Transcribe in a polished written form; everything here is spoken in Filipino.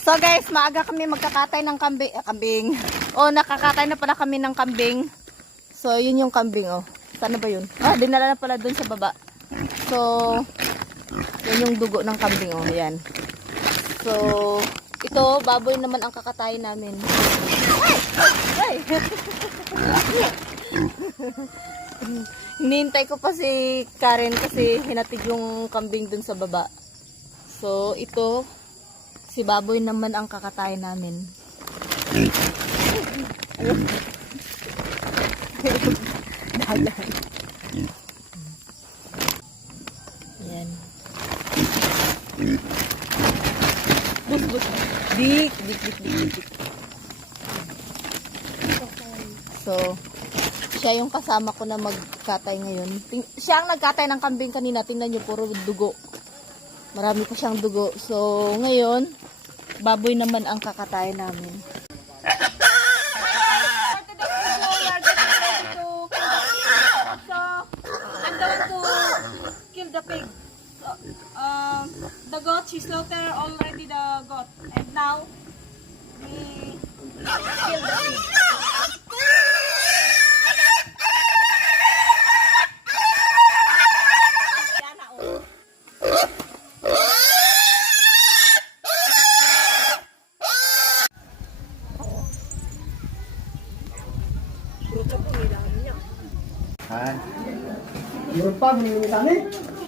So guys, maaga kami magkakatay ng kambing. Oh, nakakatay na pala kami ng kambing. So, yun yung kambing, oh. Sana ba yun? Ah, dinala na pala dun sa baba. So, yun yung dugo ng kambing, oh. Yan. So, ito, baboy naman ang kakatayin namin. Ay! Hinihintay ko pa si Karen kasi hinatid yung kambing dun sa baba. So, ito, si baboy naman ang kakatayin namin. Dagan. Yan. Bus. Dik. So, siya yung kasama ko na magkatay ngayon. Siya ang nagkatay ng kambing kanina. Tingnan nyo, puro dugo. Marami pa siyang dugo. So, ngayon, baboy naman ang kakatay namin. The pig. So, the goat, she slaughtered already the goat. And now, we kill the pig. Meron pa, minimit kami.